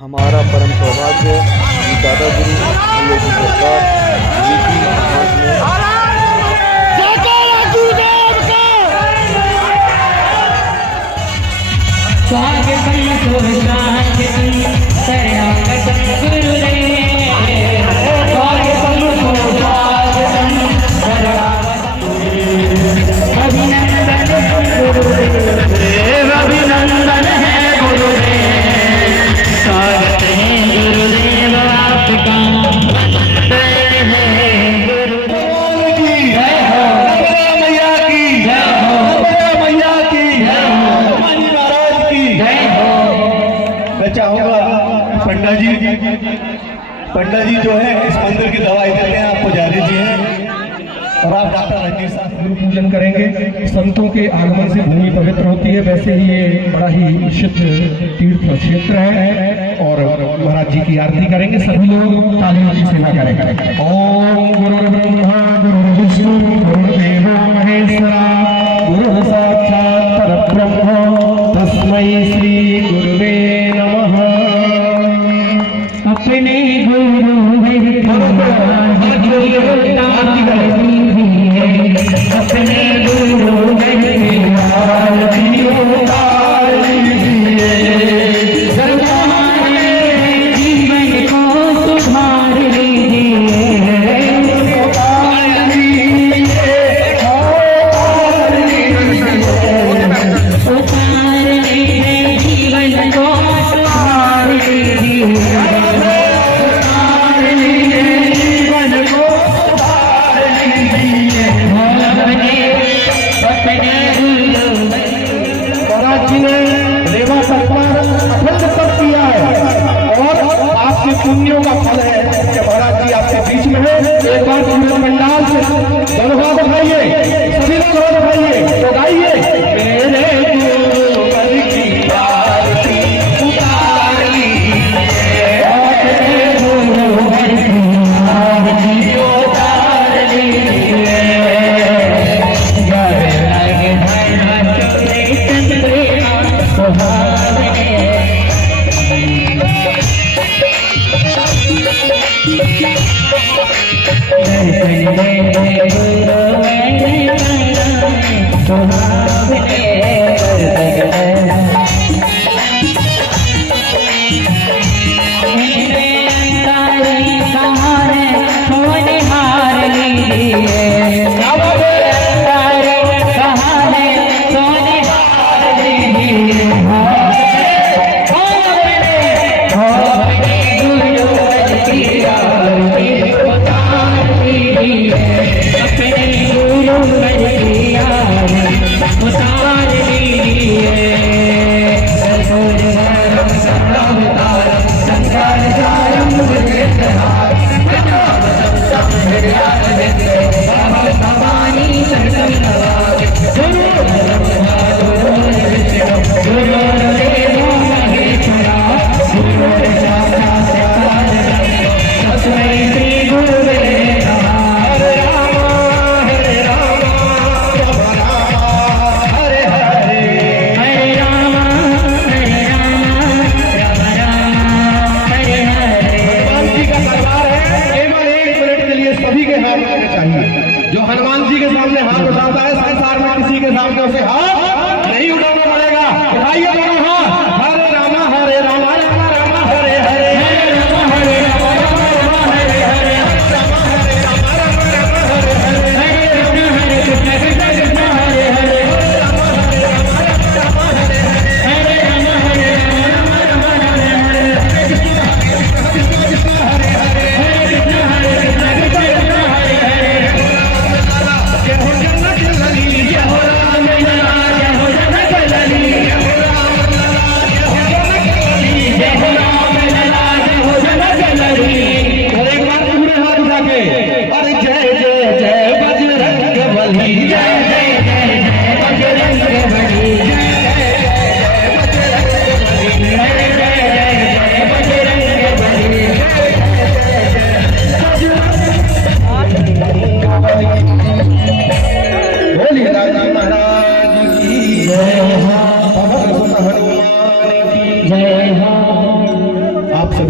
हमारा परम सौभाग्य कि दादा गुरु फूले की सरकार नीति समाज में अभिनंदन है गुरुदेव, स्वागत है गुरुदेव आपका, वंदन है गुरुदेव की जय हो, मैया की जय हो, मैया की जय हो, हनुमान महाराज की जय हो। मैं चाहूंगा पंडा जी जो है इस मंदिर की दवाई देते हैं, आप पुजारी जी हैं और आप डॉक्टर रंजीत साहब गुरु पूजन करेंगे। संतों के आगमन से भूमि पवित्र होती है, वैसे ही ये बड़ा ही शुद्ध तीर्थ क्षेत्र है और महाराज जी की आरती करेंगे। सभी लोग तालियों की सेवा करेंगे। ओम गुरु ब्रह्मा गुरु विष्णु गुरुदेवो महेश्वरा गुरु साक्षात् परब्रह्म तस्मै श्री गुरुवे नमः। अपने गुरु अपने गुरु जीवन को सुधार पुण्यों का फल है कि महाराज जी आपके बीच में है। एक बार पूरे पंडाल से गलवा दिखाइए, सभी लोग दिखाइए तो गाइए मेरे गुरुवर की आरती उतार लीजिए, अपने गुरुवर की आरती उतार लीजिए। जय लगे सुहावने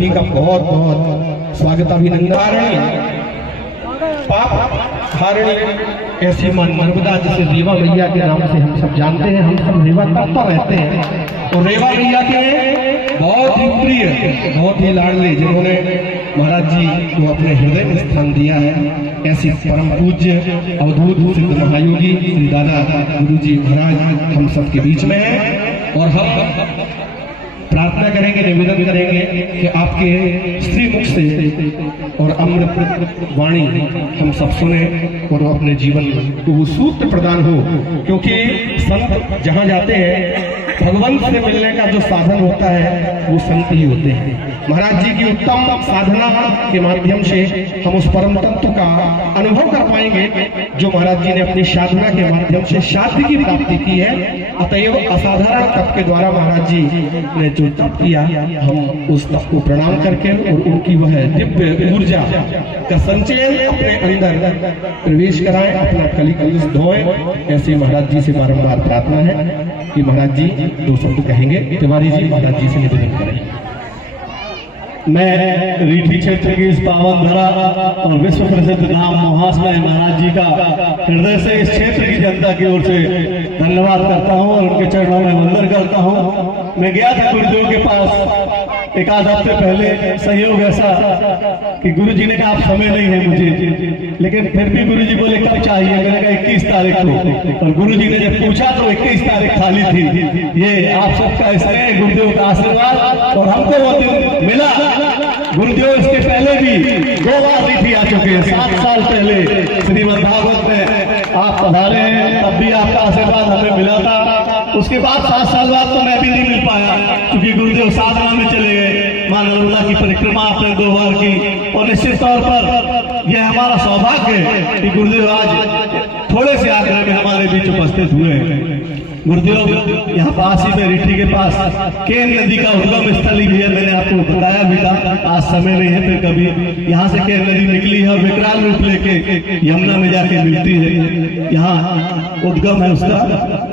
सभी का बहुत बहुत स्वागत अभिनंदन। पाप हारिणी ऐसी मां नर्मदा जिसे रेवा मैया के नाम से हम सब जानते हैं, हम सब रेवा तट पर रहते हैं। तो रेवा मैया के बहुत ही प्रिय, बहुत ही लाडले, जिन्होंने महाराज जी को अपने हृदय में स्थान दिया है, ऐसी परम पूज्य अवधूत सिद्ध महायोगी श्री दादा गुरु जी महाराज हम सबके बीच में हैं। और हम प्रार्थना करेंगे, निवेदन करेंगे कि आपके श्री मुख से और अमृत वाणी हम सब सुने और अपने जीवन में तो वो सूत्र प्रदान हो, क्योंकि संत जहाँ जाते हैं भगवंत से मिलने का जो साधन होता है वो संत ही होते हैं। महाराज जी की उत्तम साधना के माध्यम से हम उस परम तत्व का अनुभव कर पाएंगे जो महाराज जी ने अपनी साधना के माध्यम से शांति की प्राप्ति की है। अतएव असाधारण तप के द्वारा महाराज जी ने जो तप किया, हम उस तप को प्रणाम करके और उनकी वह दिव्य ऊर्जा का संचयन अपने अंदर प्रवेश कराएं, अपना कली कलश धोएं। ऐसे महाराज जी से बारंबार प्रार्थना है कि महाराज जी दो शब्द कहेंगे। तिवारी जी महाराज जी से निवेदन करें। मैं रीठी क्षेत्र की इस पावन धरा और विश्व प्रसिद्ध धाम महासमय महाराज जी का हृदय से इस क्षेत्र की जनता की ओर से धन्यवाद करता हूं और उनके चरणों में वंदन करता हूं। मैं गया था गुरुदेव के पास एक आध हफ्ते पहले, सहयोग ऐसा कि गुरु जी ने कहा आप समय नहीं है मुझे, लेकिन फिर भी गुरु जी बोले कब चाहिए, मैंने कहा 21 तारीख को। और गुरु जी ने जब पूछा तो 21 तारीख खाली थी। ये आप सबका स्नेह, गुरुदेव का आशीर्वाद, और हमको वो दिन मिला। गुरुदेव इसके पहले भी 2 बार रीठी आ चुके हैं। 7 साल पहले श्रीमद् भागवत में आप पधारे हैं, तब भी आपका आशीर्वाद हमें मिला था। उसके बाद 7 साल बाद तो मैं भी नहीं मिल पाया, क्योंकि गुरुदेव साधना में चले गए। मां नर्मदा की परिक्रमा आपने 2 बार की, और निश्चित तौर पर यह हमारा सौभाग्य है कि गुरुदेव आज थोड़े से आग्रह में हमारे बीच उपस्थित हुए हैं। गुरुदेव यहाँ पास ही में रीठी के पास केन नदी का उद्गम स्थल ही है, मैंने आपको बताया भी था। आज समय नहीं है, फिर कभी यहाँ से केन नदी निकली है, विकराल रूप लेके यमुना में जाके मिलती है। यहाँ उद्गम है उसका,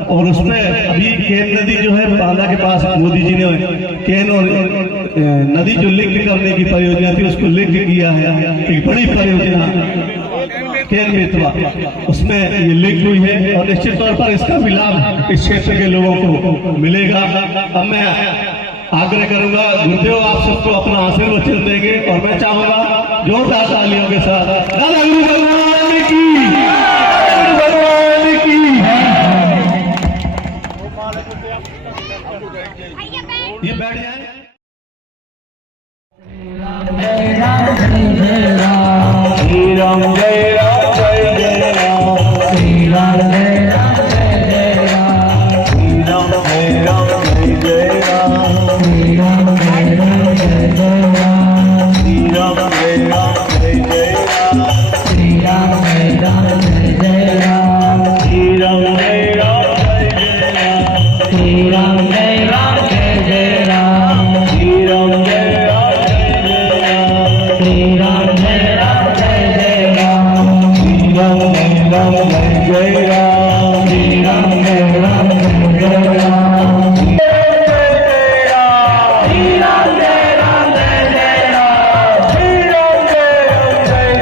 और उसमें अभी केन नदी जो है बांदा के पास मोदी जी ने केन और नदी जो लिंक करने की परियोजना थी उसको लिंक किया है। एक बड़ी परियोजना केन बेतवा, उसमें ये लिंक हुई है, और निश्चित तौर पर इसका भी लाभ इस क्षेत्र के लोगों को मिलेगा। अब मैं आग्रह करूंगा, गुरुदेव आप सबको अपना आशीर्वचन देंगे, और मैं चाहूंगा जोरदार तालियों के साथ दादा गुरु भगवान की, भगवान की। ये बैठ जाए। जय राम जय राम, श्री राम जय राम जय जय राम, श्री राम जय राम जय जय राम, श्री राम जय राम जय जय राम, श्री राम जय राम जय जय राम, श्री राम जय राम जय जय राम, श्री राम जय राम जय जय राम, श्री राम जय राम जय जय राम, श्री राम जय राम जय जय राम, श्री राम जय श्री राम जय राम जय जय राम, श्री राम जय राम जय जय राम, श्री राम जय राम जय जय राम, श्री राम जय राम जय जय राम, श्री राम जय राम जय जय राम, श्री राम जय राम जय जय राम, श्री राम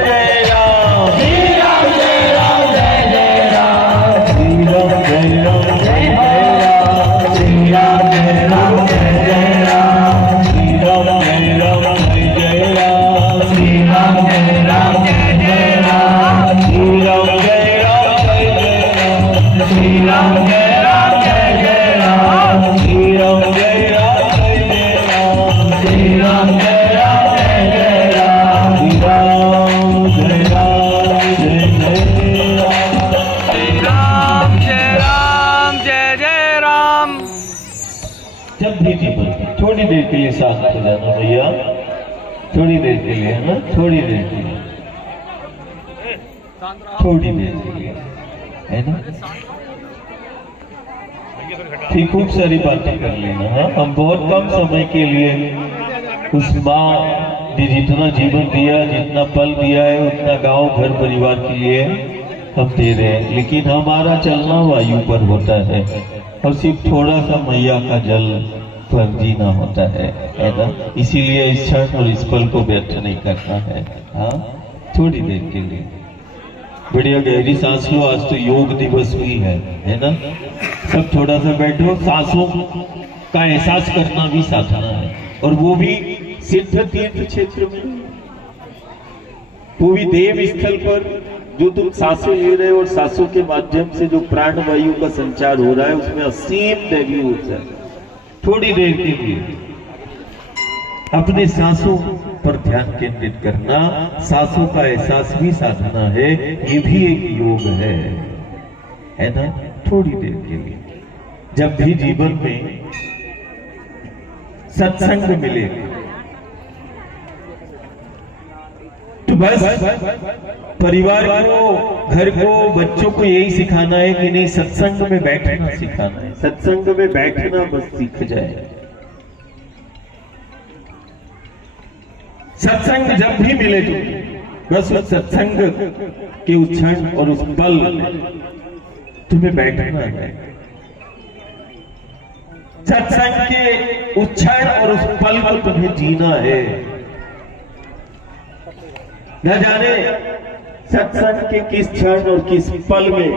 जय राम जय जय राम, श्री राम जय राम जय जय राम, श्री राम जय राम जय जय राम, श्री राम जय राम जय जय राम, श्री राम जय राम जय जय राम, श्री राम जय राम जय जय राम, श्री राम जय राम जय जय राम, श्री राम जय राम जय जय राम, श्री राम जय राम जय जय राम, श्री राम जय राम जय जय राम। जब भी थोड़ी देर के लिए साथ हो जाना भैया, थोड़ी देर के लिए, है ना, थोड़ी देर के लिए, थोड़ी देर के लिए, है ना। ठीक, खूब सारी बातें कर लेना। हाँ, हम बहुत कम समय के लिए उस माँ ने जितना जीवन दिया, जितना पल दिया है, उतना गांव घर परिवार के लिए हम दे रहे हैं, लेकिन हमारा चलना वायु पर होता है, और सिर्फ थोड़ा सा मैया का जल पर जीना होता है ना। इसीलिए इस क्षण और इस पल को व्यर्थ नहीं करना है। हाँ, थोड़ी देर के लिए बढ़िया गहरी सांस लो। आज तो योग दिवस भी है ना। सब थोड़ा सा बैठो, सांसों का एहसास करना भी साधना है, और वो भी सिद्ध तीर्थ क्षेत्र में, वो भी देव स्थल पर, जो तुम सांसें ले रहे हो और सांसों के माध्यम से जो प्राण वायु का संचार हो रहा है, उसमें असीम दैवी ऊर्जा है। थोड़ी देर के लिए अपने सांसों पर ध्यान केंद्रित करना, सांसों का एहसास भी साधना है, ये भी एक योग है ना। थोड़ी देर के लिए जब भी जीवन में सत्संग मिले तो बस परिवार को, घर को, बच्चों को यही सिखाना है कि नहीं, सत्संग में बैठना सिखाना है। सत्संग में बैठना बस सीख जाए। सत्संग जब भी मिले तो बस उस सत्संग के उस क्षण और उस पल तुम्हें बैठना है। सत्संग के उस क्षण और उस पल को तुम्हें जीना है। न जाने सत्संग के किस क्षण और किस पल में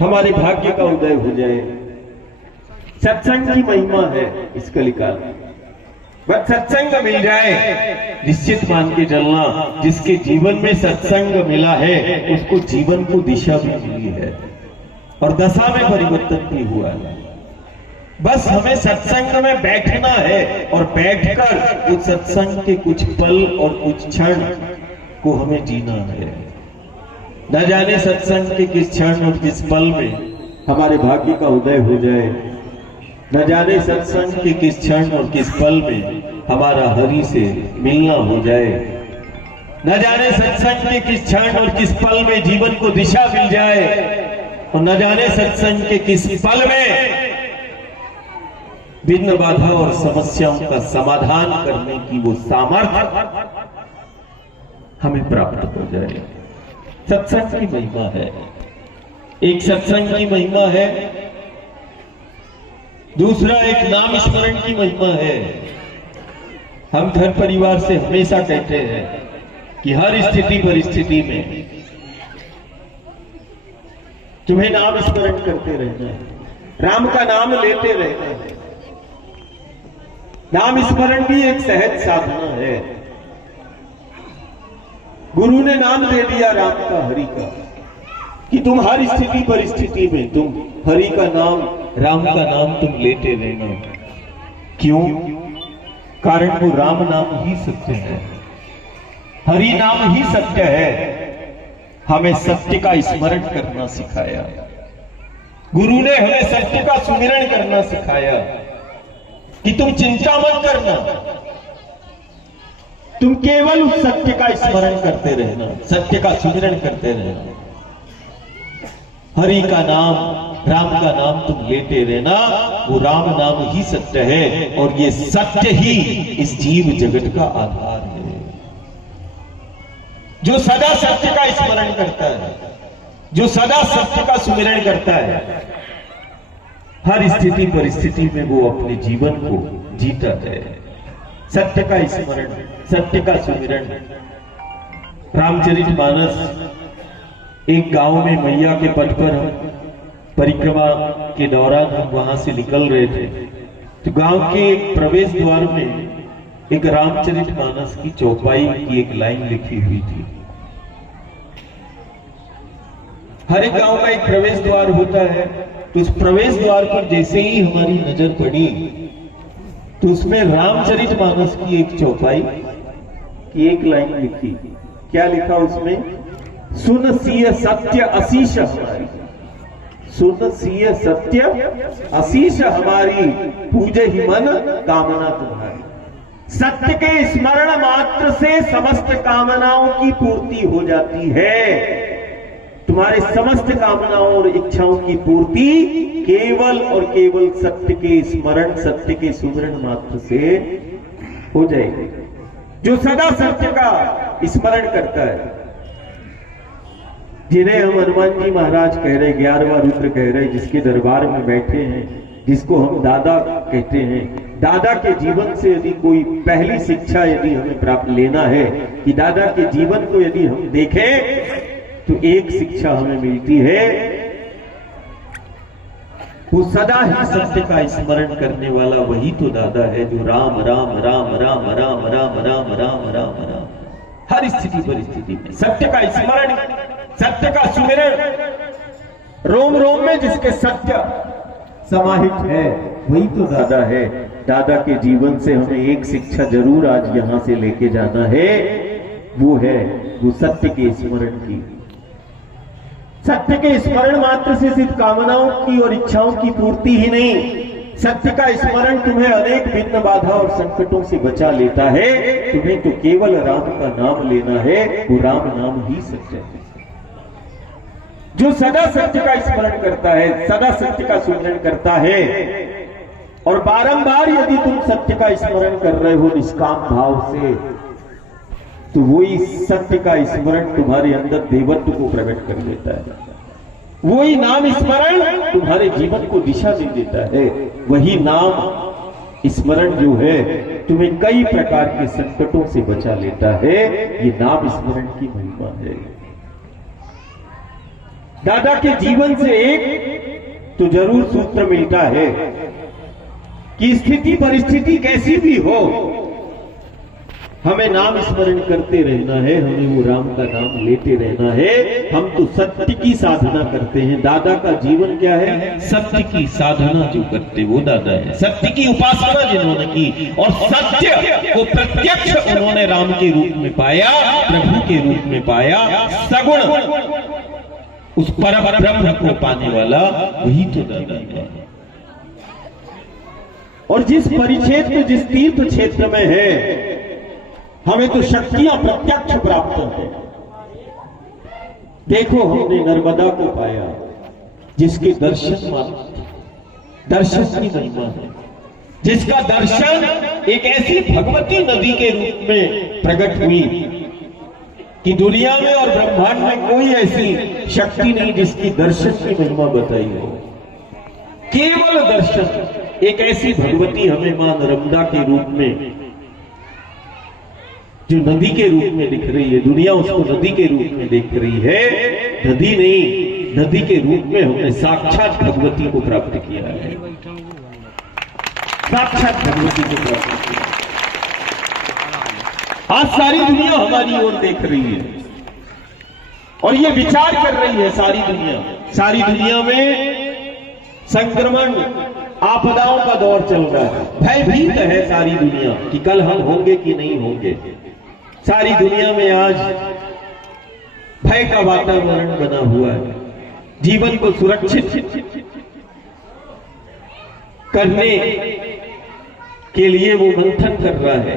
हमारे भाग्य का उदय हो जाए। सत्संग की महिमा है इस कलिकाल में। बस सत्संग मिल जाए, निश्चित मान के चलना, जिसके जीवन में सत्संग मिला है उसको जीवन को दिशा भी मिली है और दशा में परिवर्तन भी हुआ है। बस हमें सत्संग में बैठना है और बैठकर उस सत्संग के कुछ पल और कुछ क्षण को हमें जीना है। न जाने सत्संग के किस क्षण और किस पल में हमारे भाग्य का उदय हो जाए। न जाने सत्संग के किस क्षण और किस पल में हमारा हरि से मिलना हो जाए। न जाने सत्संग के किस क्षण और किस पल में जीवन को दिशा मिल जाए, और न जाने सत्संग के किस पल में विघ्न बाधा और समस्याओं का समाधान करने की वो सामर्थ्य हमें प्राप्त हो जाए। सत्संग की महिमा है, एक सत्संग की महिमा है, दूसरा एक नाम स्मरण की महिमा है। हम घर परिवार से हमेशा कहते हैं कि हर स्थिति परिस्थिति में तुम्हें नाम स्मरण करते रहना है, राम का नाम लेते रहना है। नाम स्मरण भी एक सहज साधना है। गुरु ने नाम दे दिया राम का, हरि का, कि तुम हर स्थिति परिस्थिति में तुम हरि का नाम, राम का नाम तुम लेते रहना। क्यों? कारण वो राम नाम ही सत्य है, हरि नाम ही सत्य है। हमें सत्य का स्मरण करना सिखाया, गुरु ने हमें सत्य का सुमिरण करना सिखाया कि तुम चिंता मत करना, तुम केवल उस सत्य का स्मरण करते रहना, सत्य का सुमिरण करते रहना। हरि का नाम, राम का नाम तुम लेते रहना, वो राम नाम ही सत्य है और ये सत्य ही इस जीव जगत का आधार है। जो सदा सत्य का स्मरण करता है, जो सदा सत्य का सुमिरण करता है, हर स्थिति परिस्थिति में वो अपने जीवन को जीता है। सत्य का स्मरण, सत्य का सुमिरण। रामचरितमानस, एक गांव में मैया के पट पर हम परिक्रमा के दौरान हम वहां से निकल रहे थे, तो गांव के एक प्रवेश द्वार में एक रामचरितमानस की चौपाई की एक लाइन लिखी हुई थी। हर एक गांव का एक प्रवेश द्वार होता है, तो उस प्रवेश द्वार पर जैसे ही हमारी नजर पड़ी तो उसमें रामचरितमानस की एक चौपाई की एक लाइन लिखी। क्या लिखा उसमें? सुन सिय सत्य असीश हमारी, सुन सिय सत्य असीश हमारी, पूजे ही मन कामना तुम्हारी। सत्य के स्मरण मात्र से समस्त कामनाओं की पूर्ति हो जाती है। तुम्हारे समस्त कामनाओं और इच्छाओं की पूर्ति केवल और केवल सत्य के स्मरण, सत्य के सुमिरण मात्र से हो जाएगी। जो सदा सत्य का स्मरण करता है, जिन्हें हम हनुमान जी महाराज कह रहे, 11वां रुद्र कह रहे, जिसके दरबार में बैठे हैं, जिसको हम दादा कहते हैं। दादा के जीवन से यदि कोई पहली शिक्षा यदि हमें प्राप्त लेना है, कि दादा के जीवन को यदि हम देखें तो एक शिक्षा हमें मिलती है, वो सदा ही सत्य का स्मरण करने वाला वही तो दादा है, जो राम राम राम राम राम राम राम राम राम राम हर स्थिति परिस्थिति में सत्य का स्मरण, सत्य का सुमिरन, रोम रोम में जिसके सत्य समाहित है वही तो दादा है। दादा के जीवन से हमें एक शिक्षा जरूर आज यहां से लेके जाना है, वो है वो सत्य के स्मरण की। सत्य के स्मरण मात्र से सिर्फ कामनाओं की और इच्छाओं की पूर्ति ही नहीं, सत्य का स्मरण तुम्हें अनेक विघ्न बाधा और संकटों से बचा लेता है। तुम्हें तो केवल राम का नाम लेना है, वो राम नाम ही सत्य है। जो सदा सत्य का स्मरण करता है, सदा सत्य का सुमिरन करता है, और बारंबार यदि तुम सत्य का स्मरण कर रहे हो निष्काम भाव से, तो वही सत्य का स्मरण तुम्हारे अंदर देवत्व को प्रकट कर देता है। वही नाम स्मरण तुम्हारे जीवन को दिशा दे देता है। वही नाम स्मरण जो है तुम्हें कई प्रकार के संकटों से बचा लेता है। ये नाम स्मरण की महिमा है। दादा के जीवन से एक तो जरूर सूत्र मिलता है कि स्थिति परिस्थिति कैसी भी हो, हमें नाम स्मरण करते रहना है, हमें वो राम का नाम लेते रहना है। हम तो सत्य की साधना करते हैं। दादा का जीवन क्या है? सत्य की साधना जो करते वो दादा है। सत्य की उपासना जिन्होंने की और सत्य को प्रत्यक्ष उन्होंने राम के रूप में पाया, प्रभु के रूप में पाया, सगुण उस परम ब्रह्म को पाने वाला वही तो दादा है। और जिस परिक्षेत्र, जिस तीर्थ क्षेत्र में है, हमें तो शक्तियां प्रत्यक्ष प्राप्त है। देखो हमने नर्मदा को पाया, जिसके दर्शन मात्र, दर्शन की महिमा है, जिसका दर्शन एक ऐसी भगवती नदी के रूप में प्रकट हुई कि दुनिया में और ब्रह्मांड में कोई ऐसी शक्ति नहीं जिसकी दर्शन की महिमा बताई हो। केवल दर्शन, एक ऐसी भगवती हमें मां नर्मदा के रूप में, जो नदी के रूप में दिख रही है, दुनिया उसको नदी के रूप में देख रही है। नदी नहीं, नदी के रूप में हमने साक्षात भगवती को प्राप्त किया है। साक्षात भगवती को प्राप्त किया। आज सारी दुनिया हमारी ओर देख रही है और ये विचार कर रही है सारी दुनिया। सारी दुनिया में संक्रमण, आपदाओं का दौर चल रहा है। भयभीत है सारी दुनिया कि कल हम होंगे कि नहीं होंगे। सारी दुनिया में आज भय का वातावरण बना हुआ है। जीवन को सुरक्षित करने के लिए वो मंथन कर रहा है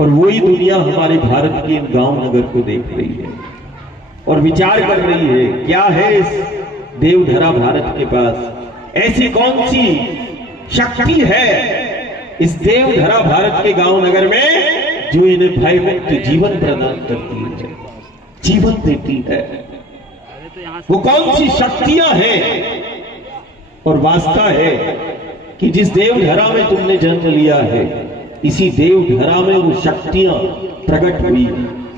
और वही दुनिया हमारे भारत के इन गांव नगर को देख रही है और विचार कर रही है क्या है इस देवधरा भारत के पास, ऐसी कौन सी शक्ति है इस देवधरा भारत के गांव नगर में जो इन्हें भयमुक्त जीवन प्रदान करती है, जीवन देती है। वो कौन सी शक्तियां हैं? और वास्ता है कि जिस देवधरा में तुमने जन्म लिया है, इसी देवधरा में वो शक्तियां प्रकट हुई।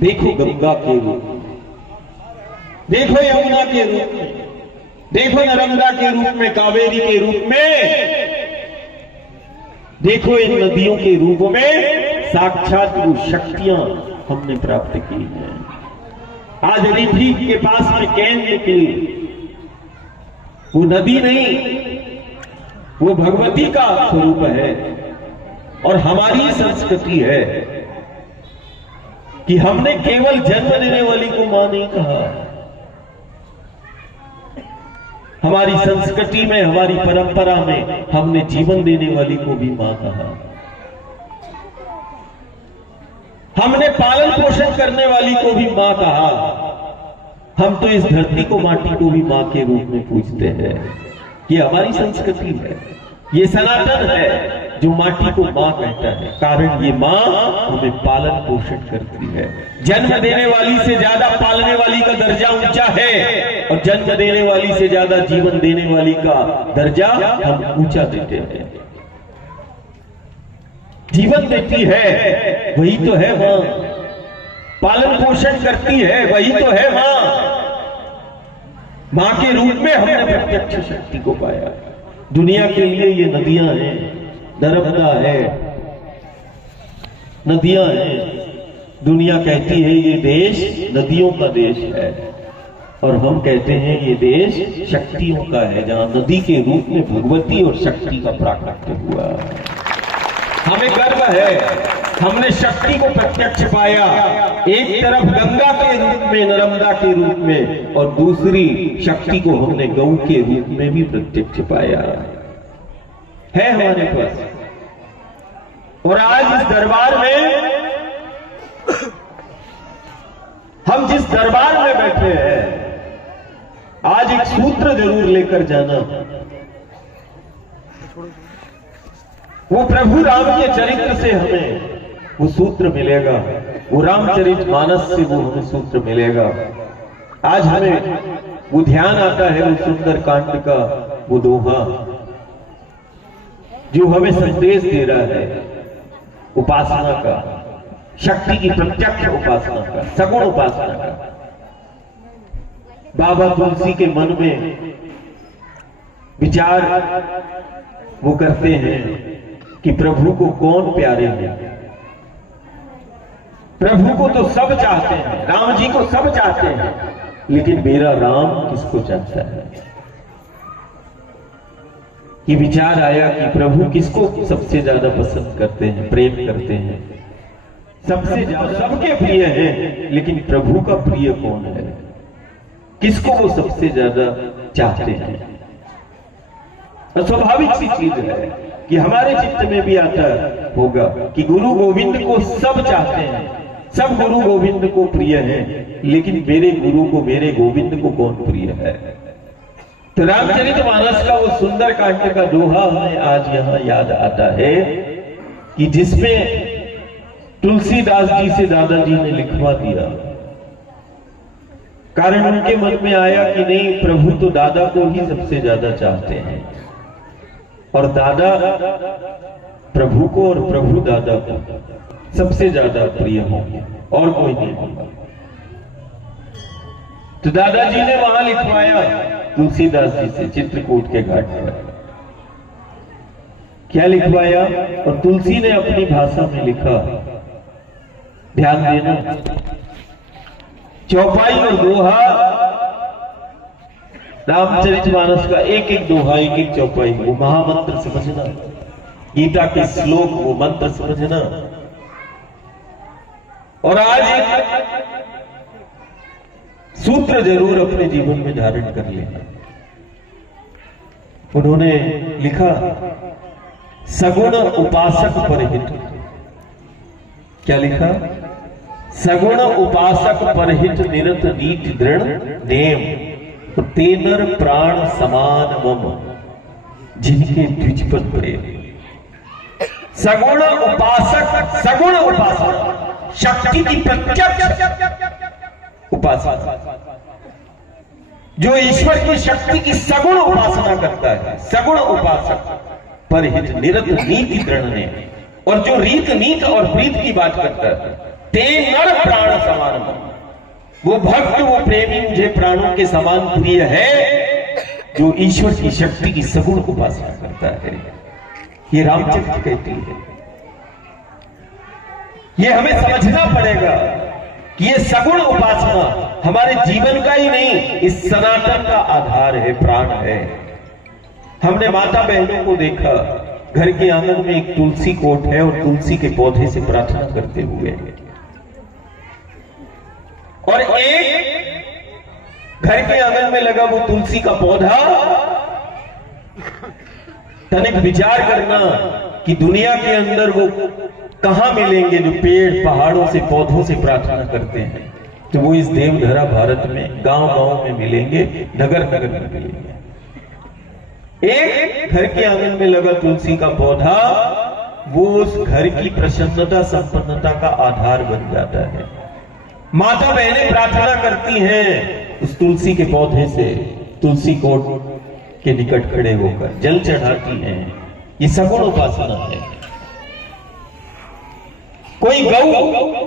देखो गंगा के रूप में, देखो यमुना के रूप में, देखो नर्मदा के रूप में, कावेरी के रूप में, देखो इन नदियों के रूप में साक्षात वो शक्तियां हमने प्राप्त की हैं। आज ऋषिक के पास में कैन निकली, वो नदी नहीं, वो भगवती का स्वरूप है। और हमारी संस्कृति है कि हमने केवल जन्म देने वाली को मां नहीं कहा। हमारी संस्कृति में, हमारी परंपरा में हमने जीवन देने वाली को भी मां कहा। हमने पालन पोषण करने वाली को भी मां कहा। हम तो इस धरती को, माटी को भी मां के रूप में पूजते हैं। ये हमारी संस्कृति है, ये सनातन है। जो माटी को माँ कहता है, कारण ये माँ हमें पालन पोषण करती है। जन्म देने वाली से ज्यादा पालने वाली का दर्जा ऊंचा है, और जन्म देने वाली से ज्यादा जीवन देने वाली का दर्जा हम ऊंचा देते हैं। जीवन देती है वही तो है माँ, पालन पोषण करती है वही तो है माँ। माँ के रूप में हमने प्रत्यक्ष शक्ति को पाया। दुनिया के लिए ये नदियां हैं, नर्मदा है, नदियां हैं। दुनिया कहती है ये देश नदियों का देश है, और हम कहते हैं ये देश शक्तियों का है, जहां नदी के रूप में भगवती और शक्ति का प्राकट्य हुआ। हमें गर्व है, हमने शक्ति को प्रत्यक्ष पाया, एक तरफ गंगा के रूप में, नर्मदा के रूप में, और दूसरी शक्ति को हमने गौ के रूप में भी प्रत्यक्ष पाया है हमारे पास। और आज इस दरबार में, हम जिस दरबार में बैठे हैं, आज एक सूत्र जरूर लेकर जाना। वो प्रभु राम के चरित्र से हमें वो सूत्र मिलेगा, वो रामचरितमानस से वो हमें सूत्र मिलेगा। आज हमें वो ध्यान आता है, वो सुंदर कांड का वो दोहा जो हमें संदेश दे रहा है उपासना का, शक्ति की प्रत्यक्ष उपासना का, सगुण उपासना का। बाबा तुलसी के मन में विचार वो करते हैं कि प्रभु को कौन प्यारे हैं। प्रभु को तो सब चाहते हैं, राम जी को सब चाहते हैं, लेकिन मेरा राम किसको चाहता है। ये विचार आया कि प्रभु किसको सबसे ज्यादा पसंद करते हैं, प्रेम करते हैं, सबसे ज्यादा सबके प्रिय हैं, लेकिन प्रभु का प्रिय कौन है, किसको वो सबसे ज्यादा चाहते हैं। और स्वाभाविक सी चीज है कि हमारे चित्त में भी आता होगा कि गुरु गोविंद को सब चाहते हैं, सब गुरु गोविंद को प्रिय हैं, लेकिन मेरे गुरु को, मेरे गोविंद को कौन प्रिय है। तो रामचरितमानस का वो सुंदर कांड का दोहा हमें आज यहां याद आता है कि जिसमें तुलसीदास जी से दादाजी ने लिखवा दिया, कारण उनके मन में आया कि नहीं, प्रभु तो दादा को ही सबसे ज्यादा चाहते हैं, और दादा प्रभु को और प्रभु दादा को सबसे ज्यादा प्रिय होंगे, और कोई नहीं होगा। तो दादाजी ने वहां लिखवाया तुलसीदास जी से चित्रकूट के घाट पर, क्या लिखवाया, और तुलसी ने अपनी भाषा में लिखा। ध्यान देना, चौपाई और दोहा, रामचरितमानस का एक एक दोहा, एक एक चौपाई, वो महामंत्र समझना, गीता के श्लोक वो मंत्र समझना। और आज एक सूत्र जरूर अपने जीवन में धारण कर लेना। उन्होंने लिखा, सगुण उपासक परहित। क्या लिखा, सगुण उपासक परहित निरत नीति दृढ़ नेम, तेनर प्राण समान मम जिनके द्विजपद प्रेम। सगुण उपासक, सगुण उपासना, शक्ति की प्रत्यक्ष उपासना, जो ईश्वर की शक्ति की सगुण उपासना करता है, सगुण उपासक परहित निरत नीति दृढ़ नेम, और जो रीत नीत और प्रीत की बात करता है, ते नर प्राण समान, वो भक्त, वो प्रेमी मुझे प्राणों के समान प्रिय है, जो ईश्वर की शक्ति की सगुण उपासना करता है। ये रामचरित्र कहती है। ये हमें समझना पड़ेगा कि ये सगुण उपासना हमारे जीवन का ही नहीं, इस सनातन का आधार है, प्राण है। हमने माता बहनों को देखा, घर के आंगन में एक तुलसी कोट है, और तुलसी के पौधे से प्रार्थना करते हुए, और एक घर के आंगन में लगा वो तुलसी का पौधा। तनिक विचार करना कि दुनिया के अंदर वो कहां मिलेंगे जो पेड़ पहाड़ों से, पौधों से प्रार्थना करते हैं। तो वो इस देवधरा भारत में गांव गांव में मिलेंगे, नगर नगर में मिलेंगे। एक घर के आंगन में लगा तुलसी का पौधा, वो उस घर की प्रसन्नता संपन्नता का आधार बन जाता है। माता बहनें प्रार्थना करती हैं उस तुलसी के पौधे से, तुलसी कोट के निकट खड़े होकर जल चढ़ाती हैं। ये सगुण उपासना है। कोई गौ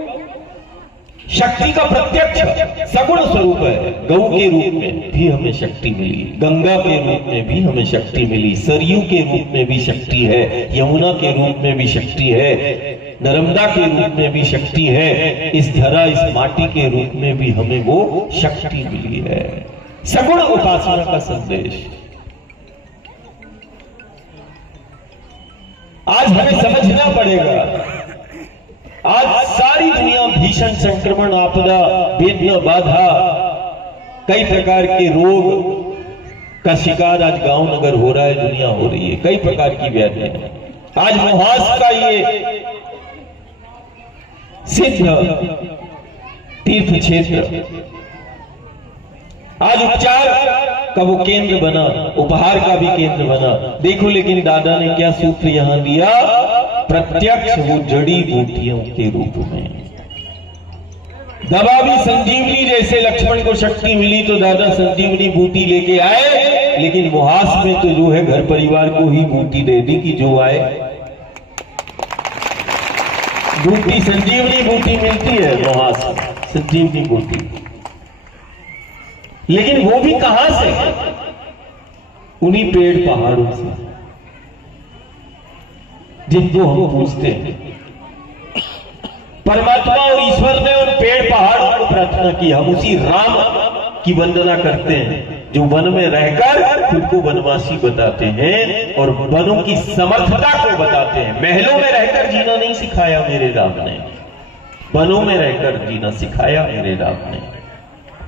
शक्ति का प्रत्यक्ष सगुण स्वरूप है। गौ के रूप में भी हमें शक्ति मिली, गंगा के रूप में भी हमें शक्ति मिली, सरयू के रूप में भी शक्ति है, यमुना के रूप में भी शक्ति है, नर्मदा के रूप में भी शक्ति है, इस धरा इस माटी के रूप में भी हमें वो शक्ति मिली है। सगुण उपासना का संदेश आज हमें समझना पड़ेगा। आज सारी दुनिया भीषण संक्रमण, आपदा, विघ्न, बाधा, कई प्रकार के रोग का शिकार आज गांव नगर हो रहा है, दुनिया हो रही है, कई प्रकार की व्याधियां। आज मुहास का ये सिद्ध तीर्थ क्षेत्र आज उपचार का वो केंद्र बना, उपहार का भी केंद्र बना। देखो लेकिन दादा ने क्या सूत्र यहां दिया, प्रत्यक्ष वो जड़ी बूटियों के रूप में। दवा भी संजीवनी, जैसे लक्ष्मण को शक्ति मिली तो दादा संजीवनी बूटी लेके आए, लेकिन मुहास में तो जो है घर परिवार को ही बूटी दे दी कि जो आए। बूटी संजीवनी बूटी मिलती है मुहास में, संजीवनी बूटी, लेकिन वो भी कहां से? उन्हीं पेड़ पहाड़ों से जिनको हम पूछते हैं। परमात्मा और ईश्वर ने उन पेड़ पहाड़ों को प्रार्थना की। हम उसी राम की वंदना करते हैं जो वन में रहकर खुद को वनवासी बताते हैं और वनों की समर्थता को बताते हैं। महलों में रहकर जीना नहीं सिखाया मेरे राम ने, वनों में रहकर जीना सिखाया मेरे राम ने।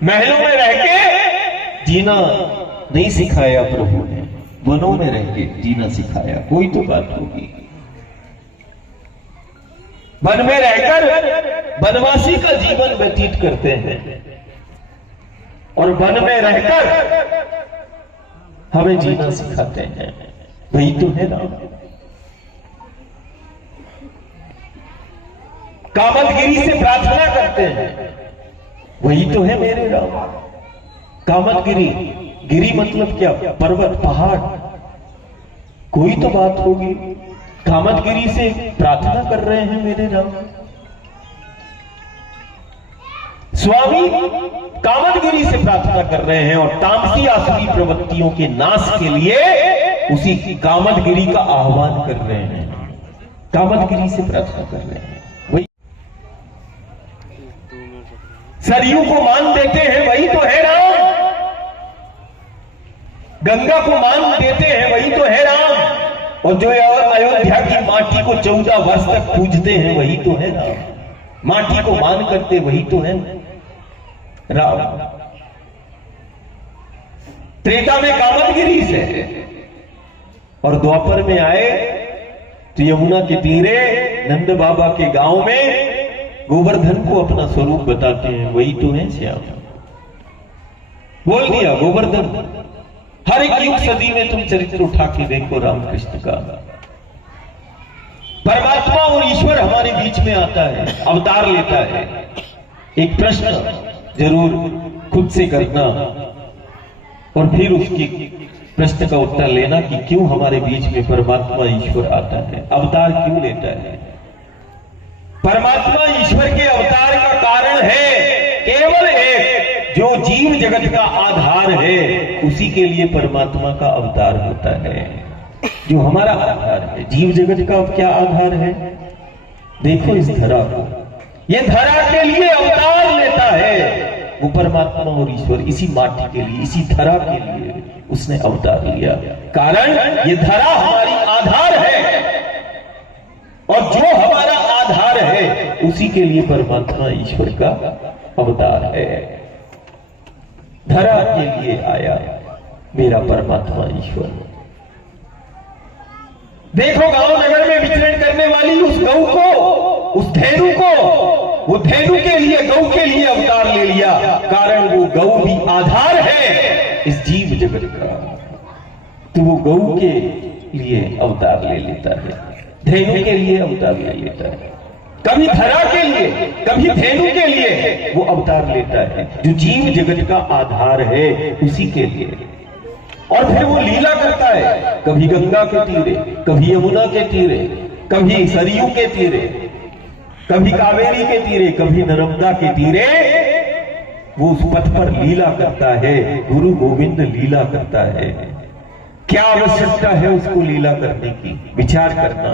महलों में रह के जीना नहीं सिखाया प्रभु ने, वनों में रह के जीना सिखाया। कोई तो बात होगी। वन में रहकर वनवासी का जीवन व्यतीत करते हैं और वन में रहकर हमें जीना सिखाते हैं। वही तो है राम। कामदगिरी से प्रार्थना करते हैं, वही तो है मेरे राम। कामदगिरी, गिरी मतलब क्या? पर्वत, पहाड़। कोई तो बात होगी। कामदगिरी से प्रार्थना कर रहे हैं मेरे राम। स्वामी कामदगिरी से प्रार्थना कर रहे हैं और तामसी आसुरी प्रवृत्तियों के नाश के लिए उसी कामदगिरी का आह्वान कर रहे हैं। कामदगिरी से प्रार्थना कर रहे हैं। वही सरयू को मान देते हैं, वही तो है राम। गंगा को मान देते हैं, वही तो है राम। और जो अयोध्या की माटी को 14 वर्ष तक पूजते हैं, वही तो है राम। माटी को मान करते वही तो है राम। त्रेता में कामदगिरी से और द्वापर में आए तो यमुना के तीरे नंद बाबा के गांव में गोवर्धन को अपना स्वरूप बताते हैं, वही तो है श्याम। बोल दिया गोवर्धन। हर एक युग सदी में तुम चरित्र उठा के देखो रामकृष्ण का। परमात्मा और ईश्वर हमारे बीच में आता है, अवतार लेता है। एक प्रश्न जरूर खुद से करना और फिर उसकी प्रश्न का उत्तर लेना कि क्यों हमारे बीच में परमात्मा ईश्वर आता है, अवतार क्यों लेता है। परमात्मा ईश्वर के अवतार का कारण है केवल एक, जो जीव जगत का आधार है उसी के लिए परमात्मा का अवतार होता है। जो हमारा आधार है, जीव जगत का क्या आधार है? देखो इस धरा को, ये धरा के लिए अवतार लेता है वो परमात्मा और ईश्वर। इसी माटी के लिए, इसी धरा के लिए उसने अवतार लिया। कारण ये धरा हमारी आधार है और जो हमारा आधार है उसी के लिए परमात्मा ईश्वर का अवतार है। धरा के लिए आया मेरा परमात्मा ईश्वर। देखो गांव नगर में विचरण करने वाली उस गौ को, उस धेनु को, वो धेनु के लिए, गौ के लिए अवतार ले लिया। कारण वो गौ भी आधार है इस जीव जगत का, तो वो गौ के लिए अवतार ले लेता है। धेनु के लिए अवतार ले लेता है, कभी धरा के लिए, कभी धेनु के लिए वो अवतार लेता है, जो जीव जगत का आधार है उसी के लिए। और फिर वो लीला करता है, कभी गंगा के तीरे, कभी यमुना के तीरे, कभी सरयू के तीरे, कभी कावेरी के तीरे, कभी नर्मदा के तीरे, वो उस पथ पर लीला करता है। गुरु गोविंद लीला करता है। क्या आवश्यकता है उसको लीला करने की, विचार करना।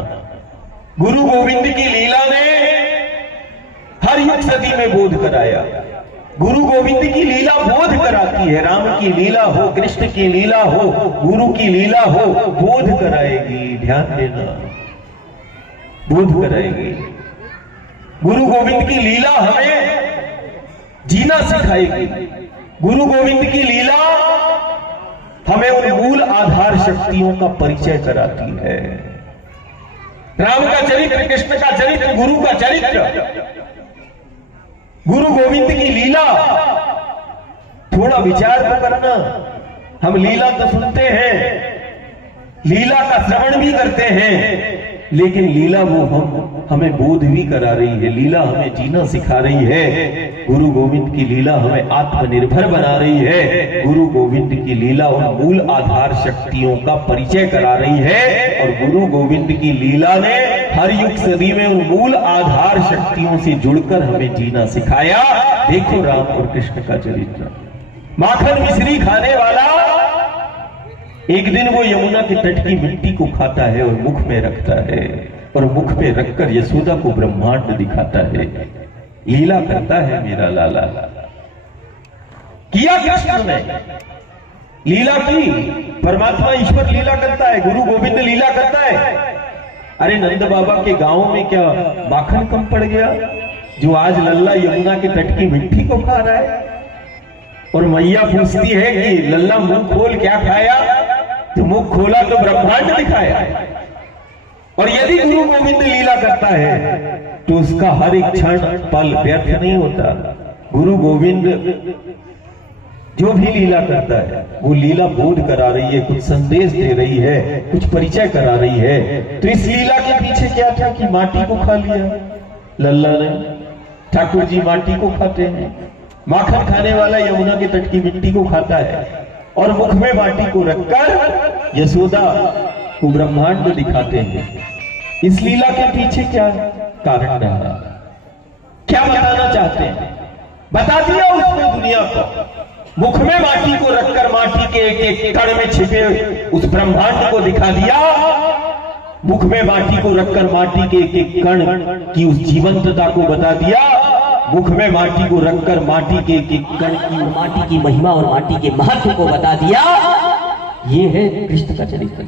गुरु गोविंद की लीला ने हर युग सदी में बोध कराया। गुरु गोविंद की लीला बोध कराती है। राम की लीला हो, कृष्ण की लीला हो, गुरु की लीला हो, बोध कराएगी। ध्यान देना, बोध कराएगी। गुरु गोविंद की लीला हमें जीना सिखाएगी। गुरु गोविंद की लीला हमें उन मूल आधार शक्तियों का परिचय कराती है। राम का चरित्र, कृष्ण का चरित्र, गुरु का चरित्र, गुरु गोविंद की लीला, थोड़ा विचार तो करना। हम लीला तो सुनते हैं, लीला का श्रवण भी करते हैं, लेकिन लीला वो हमें बोध भी करा रही है। लीला हमें जीना सिखा रही है। गुरु गोविंद की लीला हमें आत्मनिर्भर बना रही है। गुरु गोविंद की लीला उन मूल आधार शक्तियों का परिचय करा रही है। और गुरु गोविंद की लीला ने हर युग सदी में उन मूल आधार शक्तियों से जुड़कर हमें जीना सिखाया। देखो राम और कृष्ण का चरित्र। माखन मिश्री खाने वाला एक दिन वो यमुना के तट की मिट्टी को खाता है और मुख में रखता है, और मुख में रखकर यशोदा को ब्रह्मांड दिखाता है। लीला करता है मेरा लाला। किया कृष्ण ने लीला की। परमात्मा ईश्वर लीला करता है, गुरु गोविंद लीला करता है। अरे नंद बाबा के गांव में क्या माखन कम पड़ गया जो आज लल्ला यमुना के तट की मिट्टी को खा रहा है? और मैया पूछती है कि लल्ला मुंह खोल क्या खाया? तो मुंह खोला तो ब्रह्मांड दिखाया। और यदि गुरु गोविंद लीला करता है तो उसका हर एक क्षण पल व्यर्थ नहीं होता। गुरु गोविंद जो भी लीला करता है वो लीला बोध करा रही है, कुछ संदेश दे रही है, कुछ परिचय करा रही है। तो इस लीला के पीछे क्या था कि माटी को खा लिया लल्ला ने। ठाकुर जी माटी को खाते हैं। माखन खाने वाला यमुना के तट की मिट्टी को खाता है और मुख में माटी को रखकर यशोदा को ब्रह्मांड दिखाते हैं। इस लीला के पीछे क्या कारण रहा, क्या बताना चाहते हैं? बता दिया उसने दुनिया को। मुख में माटी को रखकर माटी के एक एक कण में छिपे उस ब्रह्मांड को दिखा दिया। मुख में माटी को रखकर माटी के एक एक कण की उस जीवंतता को बता दिया। मुख में माटी को रखकर माटी के एक एक कण की, माटी की महिमा और माटी के महत्व को बता दिया। ये है कृष्ण का चरित्र।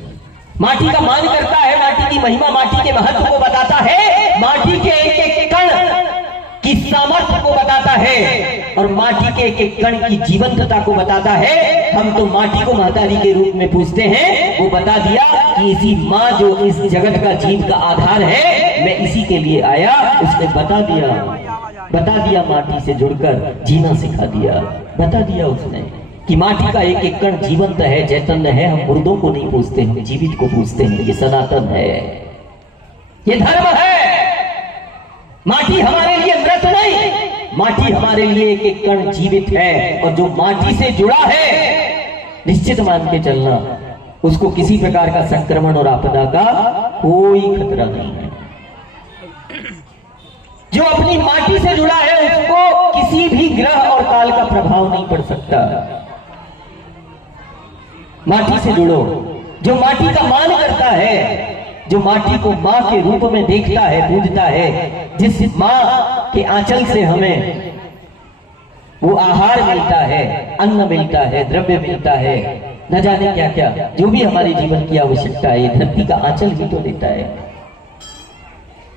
माटी का मान करता है, माटी की महिमा, माटी के महत्व को बताता है, माटी के एक एक कण की सामर्थ्य को बताता है और माटी के एक एक कण की जीवंतता को बताता है। हम तो माटी को महतारी के रूप में पूछते हैं। वो बता दिया कि इसी माँ जो इस जगत का जीव का आधार है, मैं इसी के लिए आया। उसने बता दिया माटी से जुड़कर जीना सिखा दिया। बता दिया उसने कि माटी का एक एक कण जीवंत है, चैतन्य है। हम मुर्दों को नहीं पूछते, हम जीवित को पूछते हैं। ये सनातन है, ये धर्म है। माटी हमारे लिए मृत नहीं, माटी हमारे लिए एक एक कण जीवित है। और जो माटी से जुड़ा है, निश्चित मान के चलना, उसको किसी प्रकार का संक्रमण और आपदा का कोई खतरा नहीं है। जो अपनी माटी से जुड़ा है उसको किसी भी ग्रह और काल का प्रभाव नहीं पड़ सकता। माटी से जुड़ो। जो माटी का मान करता है, जो माटी को माँ के रूप में देखता है, पूजता है, जिस माँ के आंचल से हमें वो आहार मिलता है, अन्न मिलता है, द्रव्य मिलता है, न जाने क्या क्या, जो भी हमारे जीवन की आवश्यकता है, ये धरती का आंचल भी तो देता है।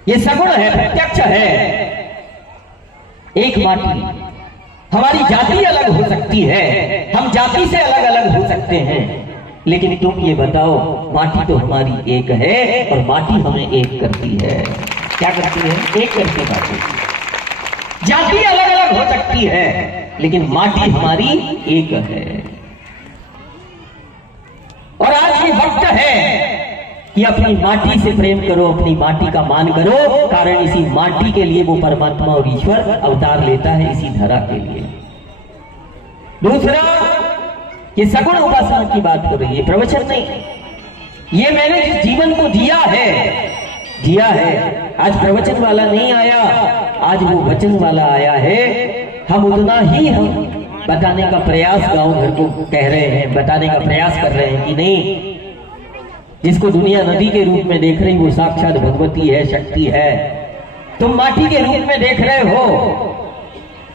ये सगुण है, प्रत्यक्ष है। एक माटी। हमारी जाति अलग हो सकती है, हम जाति से अलग अलग हो सकते हैं, लेकिन तुम ये बताओ, माटी तो हमारी एक है और माटी हमें एक करती है। क्या करती है? एक करती माटी। जाति अलग अलग हो सकती है, लेकिन माटी हमारी एक है। और आज ये वक्त है कि अपनी माटी से प्रेम करो, अपनी माटी का मान करो, कारण इसी माटी के लिए वो परमात्मा और ईश्वर अवतार लेता है, इसी धरा के लिए। दूसरा, ये सगुण उपासना की बात हो रही है, प्रवचन नहीं। ये मैंने जिस जीवन को जिया है। आज प्रवचन वाला नहीं आया, आज वो वचन वाला आया है। हम उतना ही हम बताने का प्रयास गांव घर को कह रहे हैं, बताने का प्रयास कर रहे हैं कि नहीं, जिसको दुनिया नदी के रूप में देख रही वो साक्षात भगवती है, शक्ति है। तुम माटी के रूप में देख रहे हो,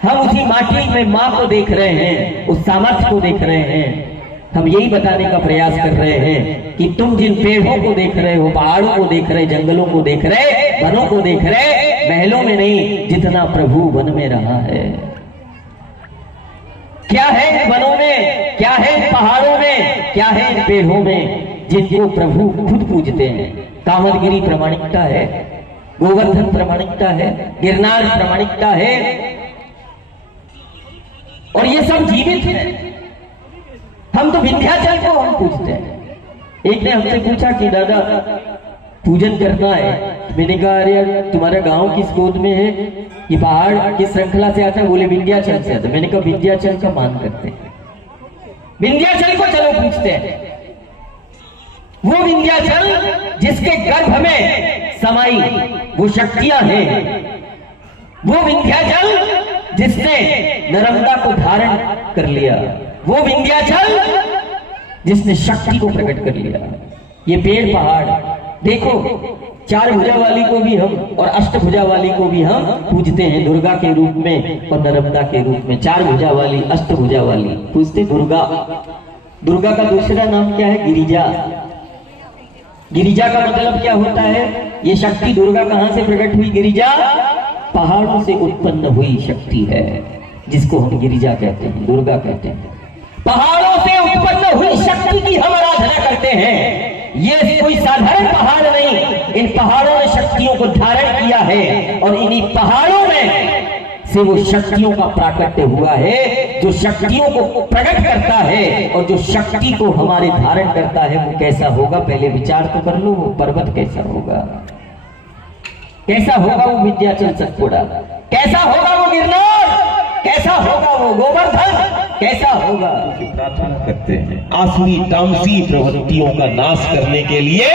हम उसी माटी में मां को देख रहे हैं, उस सामर्थ्य को देख रहे हैं। हम यही बताने का प्रयास कर रहे हैं कि तुम जिन पेड़ों को देख रहे हो, पहाड़ों को देख रहे, जंगलों को देख रहे, वनों को देख रहे, महलों में नहीं, जितना प्रभु वन में रहा है। क्या है इन वनों में, क्या है इन पहाड़ों में, क्या है इन पेड़ों में, जिनको प्रभु खुद पूजते हैं। कामदगिरी प्रामाणिकता है, गोवर्धन प्रामाणिकता है, गिरनार प्रामाणिकता है, और ये सब जीवित है। हम तो विंध्याचल को हम पूजते हैं। एक ने हमसे पूछा कि दादा पूजन करना है, मैंने कहा अरे तुम्हारा गांव किस गोद में है, ये पहाड़ किस श्रृंखला से आता है, बोले विंध्याचल से आता है। मैंने कहा विंध्याचल का मान करते हैं, विंध्याचल को चलो पूछते हैं। वो विंध्याचल जिसके गर्भ में समाई वो शक्तियां हैं, वो विंध्याचल जिसने नर्मदा को धारण कर लिया, वो विंध्याचल जिसने शक्ति को प्रकट कर लिया। ये पेड़ पहाड़ देखो, चार भुजा वाली को भी हम और अष्टभुजा वाली को भी हम पूजते हैं दुर्गा के रूप में और नर्मदा के रूप में। चार भुजा वाली, अष्टभुजा वाली पूजते दुर्गा। दुर्गा का दूसरा नाम क्या है? गिरिजा। गिरिजा का मतलब क्या होता है? ये शक्ति दुर्गा कहां से प्रकट हुई? गिरिजा पहाड़ों से उत्पन्न हुई शक्ति है, जिसको हम गिरिजा कहते हैं, दुर्गा कहते हैं। पहाड़ों से उत्पन्न हुई शक्ति की हम आराधना करते हैं। ये कोई साधारण पहाड़ नहीं, इन पहाड़ों ने शक्तियों को धारण किया है और इन्हीं पहाड़ों में से वो शक्तियों का प्राकट्य हुआ है। जो शक्तियों को प्रकट करता है और जो शक्ति को हमारे धारण करता है वो कैसा होगा? पहले विचार तो कर लो, वो पर्वत कैसा होगा, कैसा होगा वो विंध्याचल सतपुड़ा, कैसा होगा वो गिरनार, कैसा होगा वो गोवर्धन, कैसा होगा? प्रार्थना करते हैं आसुरी तामसी प्रवृत्तियों का नाश करने के लिए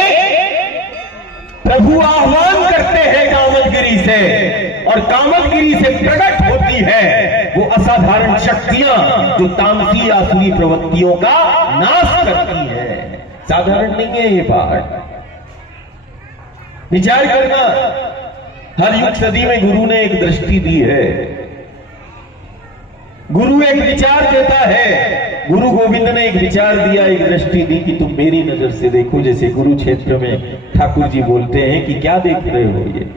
प्रभु आह्वान करते हैं कामदगिरी से, और कामदगिरी से प्रकट होती है वो असाधारण शक्तियां जो तामसी आसुरी प्रवृत्तियों का नाश करती है। साधारण नहीं है ये पहाड़। विचार करना, हर युग सदी में गुरु ने एक दृष्टि दी है, गुरु एक विचार देता है। गुरु गोविंद ने एक विचार दिया, एक दृष्टि दी कि तुम मेरी नजर से देखो। जैसे गुरु क्षेत्र में ठाकुर जी बोलते हैं कि क्या देख रहे हो, ये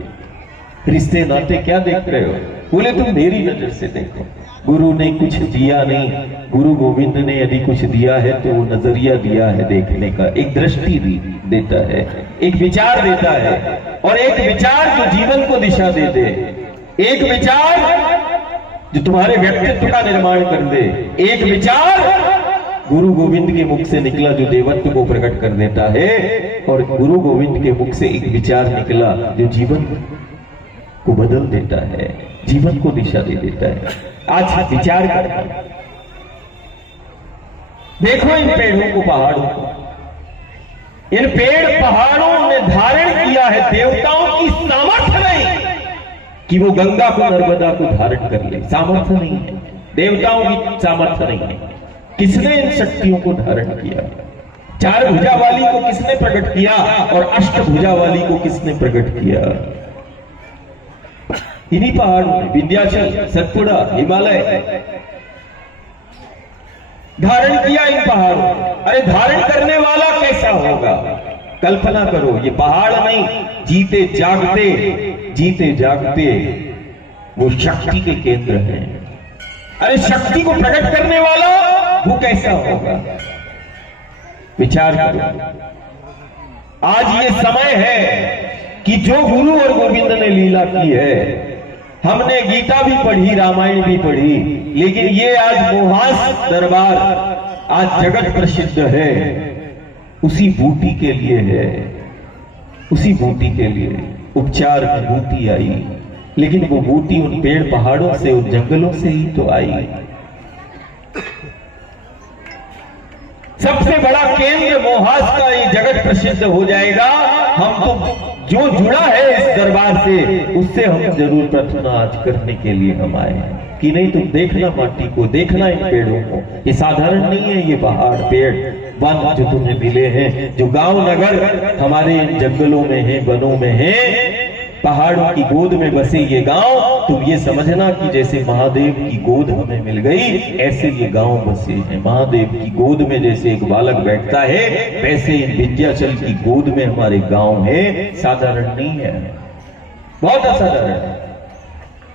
रिश्ते नाते क्या देख रहे हो? बोले तुम मेरी नजर से देखो। गुरु ने कुछ दिया नहीं, गुरु गोविंद ने यदि कुछ दिया है तो वो नजरिया दिया है देखने का, एक दृष्टि देता है, एक विचार देता है, और एक विचार जो जीवन को दिशा दे दे, एक विचार जो तुम्हारे व्यक्तित्व का निर्माण कर दे, एक विचार गुरु गोविंद के मुख से निकला जो देवत्व को प्रकट कर देता है, और गुरु गोविंद के मुख से एक विचार निकला जो जीवन को बदल देता है, जीवन को दिशा दे देता है। आज विचार करना, देखो इन पेड़ों को, पहाड़ों को, इन पेड़ पहाड़ों ने धारण किया है। देवताओं की सामर्थ्य नहीं कि वो गंगा को नर्मदा को धारण कर ले, सामर्थ्य नहीं है, देवताओं की सामर्थ्य नहीं है। किसने इन शक्तियों को धारण किया? चार भुजा वाली को किसने प्रकट किया और अष्टभुजा वाली को किसने प्रकट किया? इन्हीं पहाड़ों में विंध्याचल, सतपुड़ा, हिमालय धारण किया इन पहाड़ों। अरे धारण करने वाला कैसा होगा? कल्पना करो, ये पहाड़ नहीं, जीते जागते वो शक्ति के केंद्र हैं। अरे शक्ति को प्रकट करने वाला वो कैसा होगा? विचार करो। आज ये समय है कि जो गुरु और गोविंद ने लीला की है, हमने गीता भी पढ़ी, रामायण भी पढ़ी, लेकिन ये आज मोहास दरबार आज जगत प्रसिद्ध है, उसी बूटी के लिए है। उसी बूटी के लिए उपचार में बूटी आई, लेकिन वो बूटी उन पेड़ पहाड़ों से, उन जंगलों से ही तो आई। सबसे बड़ा केंद्र मोहास का ये जगत प्रसिद्ध हो जाएगा। हम तो जो जुड़ा है इस दरबार से, उससे हम जरूर प्रार्थना आज करने के लिए हम आए हैं कि नहीं, तुम देखना माटी को, देखना इन पेड़ों को, ये साधारण नहीं है, ये पहाड़ पेड़ वन जो तुम्हें मिले हैं, जो गांव नगर हमारे जंगलों में है, वनों में है, पहाड़ों की गोद में बसे ये गांव, तुम ये समझना कि जैसे महादेव की गोद हमें मिल गई, ऐसे ये गांव बसे हैं। महादेव की गोद में जैसे एक बालक बैठता है, वैसे इन विंध्याचल की गोद में हमारे गांव है। साधारण नहीं है, बहुत असाधारण है।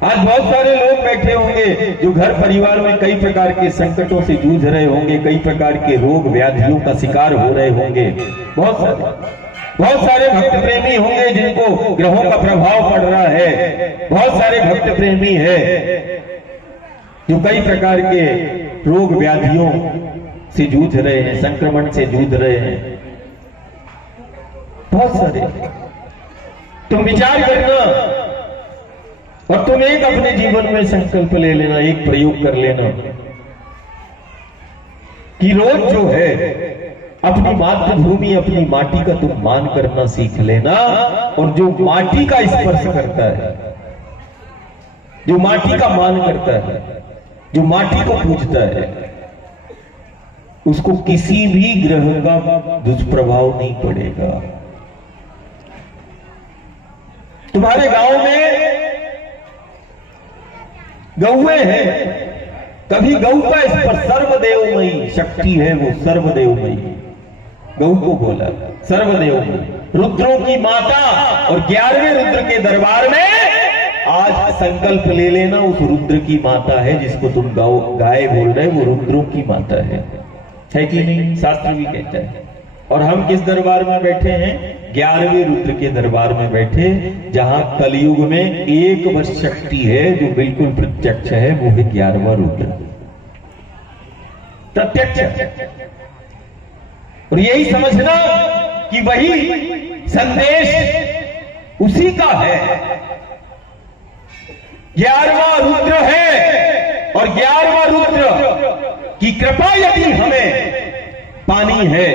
आज बहुत सारे लोग बैठे होंगे जो घर परिवार में कई प्रकार के संकटों से जूझ रहे होंगे, कई प्रकार के रोग व्याधियों का शिकार हो रहे होंगे। बहुत सारे भक्त प्रेमी होंगे जिनको ग्रहों का प्रभाव पड़ रहा है। बहुत सारे भक्त प्रेमी है जो कई प्रकार के रोग व्याधियों से जूझ रहे हैं, संक्रमण से जूझ रहे हैं। बहुत सारे, तुम विचार करना और तुम एक अपने जीवन में संकल्प ले लेना, एक प्रयोग कर लेना कि रोज जो है अपनी मातृभूमि, अपनी माटी का तुम मान करना सीख लेना। और जो माटी का स्पर्श करता है, जो माटी का मान करता है, जो माटी को पूजता है, उसको किसी भी ग्रह का दुष्प्रभाव नहीं पड़ेगा। तुम्हारे गांव में गौए हैं, कभी गौ का स्पर्श, सर्वदेवमयी शक्ति है वो, सर्वदेवमयी गौ को बोला सर्वदेवमयी, रुद्रों की माता। और 11वें रुद्र के दरबार में आज संकल्प ले लेना, उस रुद्र की माता है जिसको तुम गाय बोल रहे, वो रुद्रों की माता है कि नहीं? शास्त्र भी कहता है। और हम किस दरबार में बैठे हैं? 11वें रुद्र के दरबार में बैठे, जहां कलयुग में एक बस शक्ति है जो बिल्कुल प्रत्यक्ष है, वो है 11वां रुद्र, प्रत्यक्ष। और यही समझना कि वही संदेश उसी का है। 11वां रुद्र है और 11वां रुद्र की कृपा यदि हमें पानी है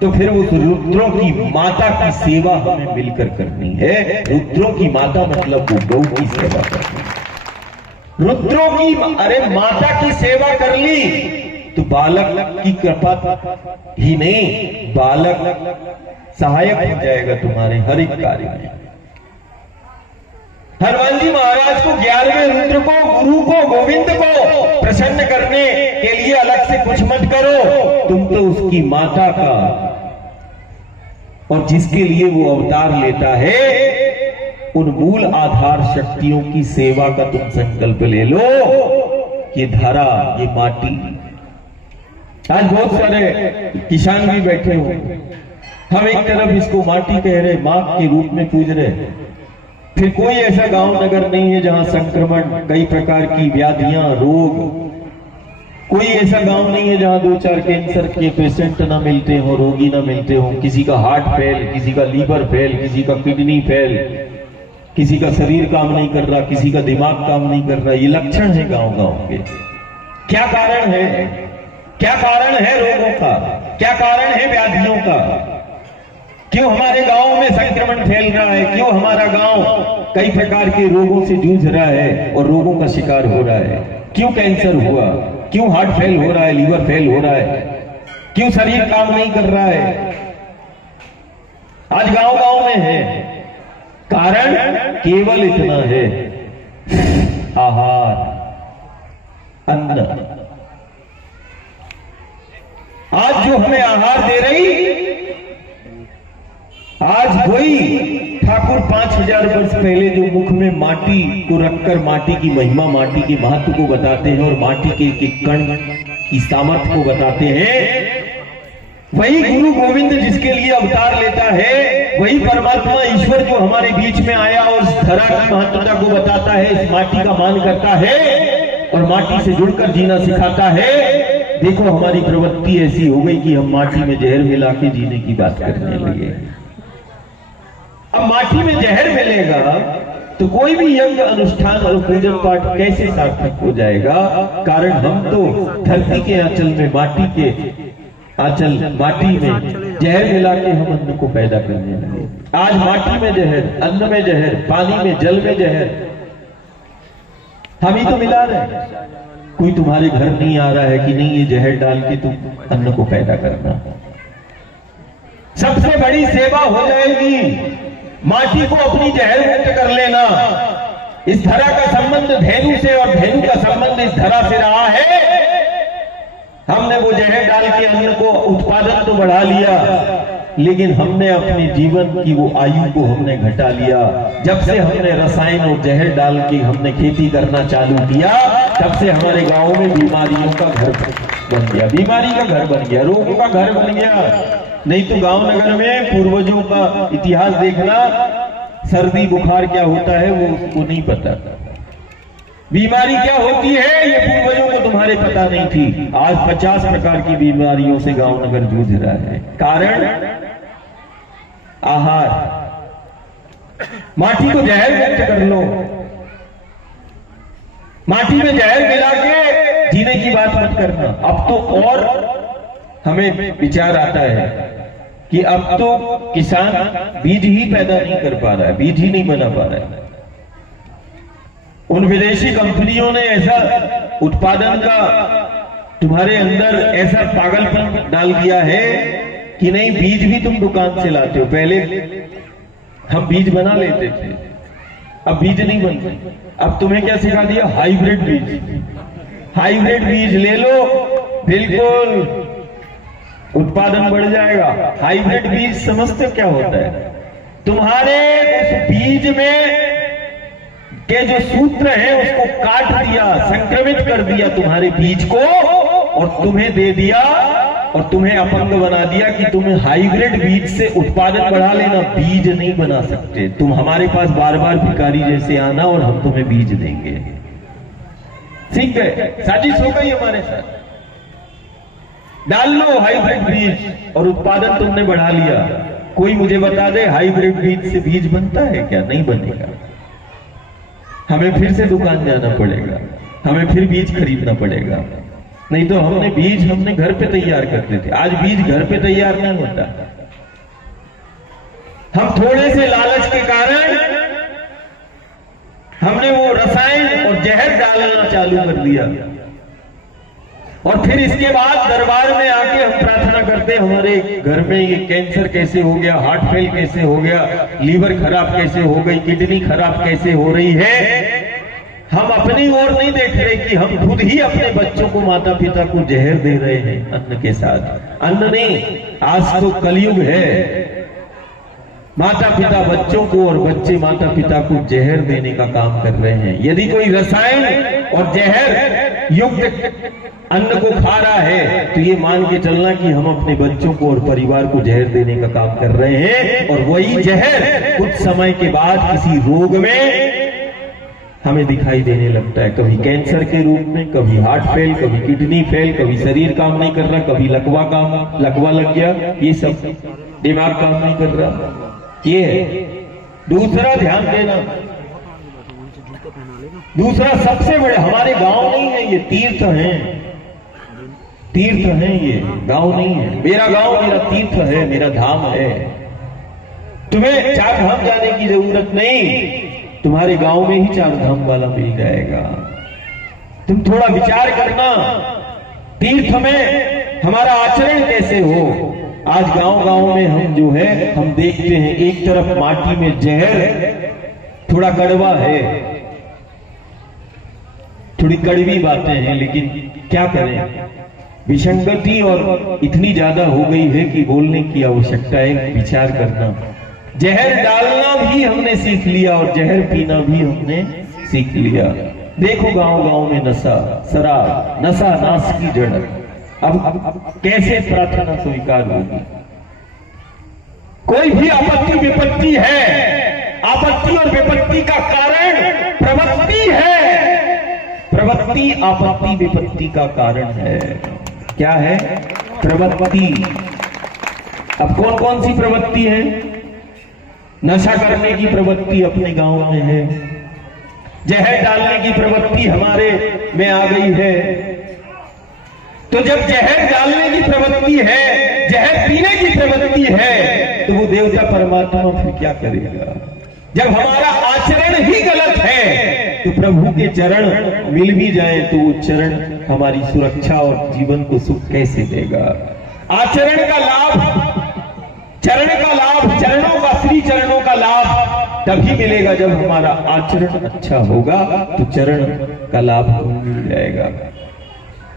तो फिर उस रुद्रों की माता की सेवा हमें मिलकर करनी है। रुद्रों की माता मतलब वो गौ की सेवा करनी। रुद्रों की अरे माता की सेवा कर ली तो बालक की कृपा ही नहीं, बालक सहायक हो जाएगा तुम्हारे हर एक कार्य में। हनुमान जी महाराज को 11वें रुद्र को, गुरु को, गोविंद को प्रसन्न करने के लिए अलग से कुछ मत करो, तुम तो उसकी माता का और जिसके लिए वो अवतार लेता है, उन मूल आधार शक्तियों की सेवा का तुम संकल्प ले लो। ये धरा, ये माटी, आज बहुत सारे किसान भी बैठे हो, हम एक तरफ इसको माटी कह रहे, मां के रूप में पूज रहे, फिर कोई ऐसा गांव नगर नहीं है जहां संक्रमण, कई प्रकार की व्याधियां, रोग, कोई ऐसा गांव नहीं है जहां 2-4 कैंसर के पेशेंट ना मिलते हो, रोगी ना मिलते हो, किसी का हार्ट फेल, किसी का लीवर फेल, किसी का किडनी फेल, किसी का शरीर काम नहीं कर रहा, किसी का दिमाग काम नहीं कर रहा। ये लक्षण है गांव गांव के। क्या कारण है? क्या कारण है रोगों का? क्या कारण है व्याधियों का? क्यों हमारे गांव में संक्रमण फैल रहा है? क्यों हमारा गांव कई प्रकार के रोगों से जूझ रहा है और रोगों का शिकार हो रहा है? क्यों कैंसर हुआ? क्यों हार्ट फेल हो रहा है, लीवर फेल हो रहा है? क्यों शरीर काम नहीं कर रहा है? आज गांव गांव में है। कारण केवल इतना है, आहार, अन्न। आज जो हमें आहार दे रही, आज वही ठाकुर 5000 वर्ष पहले जो मुख में माटी को रखकर माटी की महिमा, माटी के महत्व को बताते हैं और माटी के एक कण की सामर्थ्य को बताते हैं, वही गुरु गोविंद जिसके लिए अवतार लेता है, वही परमात्मा ईश्वर जो हमारे बीच में आया और इस धरा की महत्वता को बताता है, इस माटी का मान करता है और माटी से जुड़कर जीना सिखाता है। देखो हमारी प्रवृत्ति ऐसी हो गई कि हम माटी में जहर मिला के जीने की बात करने लगे। अब माटी में जहर मिलेगा तो कोई भी यज्ञ अनुष्ठान और पूजन पाठ कैसे सार्थक हो जाएगा? कारण हम तो धरती के आंचल में, माटी के आंचल, माटी में जहर मिला के हम अन्न को पैदा करने लगे। आज माटी में जहर, अन्न में जहर, पानी में, जल में जहर हम ही तो मिला रहे हैं। कोई तुम्हारे घर नहीं आ रहा है कि नहीं ये जहर डाल के तुम अन्न को पैदा करना। सबसे बड़ी सेवा हो जाएगी माटी को अपनी जहर मुक्त कर लेना। इस धरा का संबंध धेनु से और धेनु का संबंध इस धरा से रहा है। हमने वो जहर डाल के अन्न को उत्पादन तो बढ़ा लिया, लेकिन हमने अपने जीवन की वो आयु को हमने घटा लिया। जब से हमने रसायन और जहर डाल के हमने खेती करना चालू किया, तब से हमारे गांव में बीमारियों का घर बन गया, बीमारी का घर बन गया, रोगों का घर बन गया। नहीं तो गांव नगर में पूर्वजों का इतिहास देखना, सर्दी बुखार क्या होता है वो उसको नहीं पता, बीमारी क्या होती है ये पूर्वजों को तुम्हारे पता नहीं थी। आज 50 प्रकार की बीमारियों से गांव नगर जूझ रहा है। कारण आहार। माटी को जहर मुक्त कर लो। माटी में जहर मिला के जीने की बात मत करना। अब तो और हमें विचार आता है कि अब तो किसान बीज ही पैदा नहीं कर पा रहा है, बीज ही नहीं बना पा रहा है। उन विदेशी कंपनियों ने ऐसा उत्पादन का तुम्हारे अंदर ऐसा पागलपन डाल दिया है कि नहीं, बीज भी तुम दुकान से लाते हो। पहले हम बीज बना लेते थे, अब बीज नहीं बनते। अब तुम्हें क्या सिखा दिया? हाइब्रिड बीज। हाइब्रिड बीज ले लो, बिल्कुल उत्पादन बढ़ जाएगा। हाइब्रिड बीज समझते क्या होता है? तुम्हारे उस बीज में के जो सूत्र है उसको काट दिया, संक्रमित कर दिया तुम्हारे बीज को, और तुम्हें दे दिया और तुम्हें अपंग बना दिया कि तुम्हें हाइब्रिड बीज से उत्पादन बढ़ा लेना, बीज नहीं बना सकते। तुम हमारे पास बार बार भिखारी जैसे आना और हम तुम्हें बीज देंगे। ठीक है, साजिश हो गई हमारे साथ। डाल लो हाइब्रिड बीज और उत्पादन तुमने बढ़ा लिया। कोई मुझे बता दे हाइब्रिड बीज से बीज बनता है क्या? नहीं बनेगा। हमें फिर से दुकान जाना पड़ेगा, हमें फिर बीज खरीदना पड़ेगा। नहीं तो हमने बीज हमने घर पे तैयार करते थे, आज बीज घर पे तैयार नहीं होता। हम थोड़े से लालच के कारण हमने वो रसायन और जहर डालना चालू कर दिया, और फिर इसके बाद दरबार में आके हम प्रार्थना करते हमारे घर में ये कैंसर कैसे हो गया, हार्ट फेल कैसे हो गया, लीवर खराब कैसे हो गई, किडनी खराब कैसे हो रही है। हम अपनी ओर नहीं देख रहे कि हम खुद ही अपने बच्चों को, माता पिता को जहर दे रहे हैं अन्न के साथ। अन्न नहीं, आज तो कलयुग है। माता पिता बच्चों को और बच्चे माता पिता को जहर देने का काम कर रहे हैं। यदि कोई रसायन और जहर युक्त अन्न को खा रहा है तो ये मान के चलना कि हम अपने बच्चों को और परिवार को जहर देने का काम कर रहे हैं, और वही जहर कुछ समय के बाद किसी रोग में हमें दिखाई देने लगता है। कभी कैंसर के रूप में, कभी हार्ट फेल, कभी किडनी फेल, कभी शरीर काम नहीं कर रहा, कभी लकवा लग गया, ये सब दिमाग काम नहीं कर रहा। ये है। दूसरा ध्यान देना, दूसरा सबसे बड़े हमारे गांव नहीं है, ये तीर्थ हैं। तीर्थ है, ये गांव नहीं है। मेरा गांव मेरा तीर्थ है, मेरा धाम है। तुम्हें चार धाम जाने की जरूरत नहीं, तुम्हारे गांव में ही चार धाम वाला मिल जाएगा। तुम थोड़ा विचार करना, तीर्थ में हमारा आचरण कैसे हो। आज गांव गांव में हम जो है हम देखते हैं, एक तरफ माटी में जहर, थोड़ा कड़वा है, थोड़ी कड़वी बातें हैं, लेकिन क्या करें, विसंगति और इतनी ज्यादा हो गई है कि बोलने की आवश्यकता है, विचार करना। जहर डालना भी हमने सीख लिया और जहर पीना भी हमने सीख लिया। देखो गांव गांव में नशा, शराब, नशा नाश की जड़। अब कैसे प्रार्थना स्वीकार होगी? कोई भी आपत्ति विपत्ति है, आपत्ति और विपत्ति का कारण प्रवृत्ति है। प्रवृत्ति आपत्ति विपत्ति का कारण है। क्या है? प्रवृत्ति। अब कौन कौन सी प्रवृत्ति है? नशा करने की प्रवृत्ति अपने गांव में है, जहर डालने की प्रवृत्ति हमारे में आ गई है। तो जब जहर डालने की प्रवृत्ति है, जहर पीने की प्रवृत्ति है, तो वो देवता परमात्मा फिर क्या करेगा? जब हमारा आचरण ही गलत है तो प्रभु के चरण मिल भी जाए तो वो चरण हमारी सुरक्षा और जीवन को सुख कैसे देगा? आचरण का लाभ, चरण का लाभ, चरणों का, श्री चरणों का लाभ तभी मिलेगा जब हमारा आचरण अच्छा होगा, तो चरण का लाभ मिल जाएगा।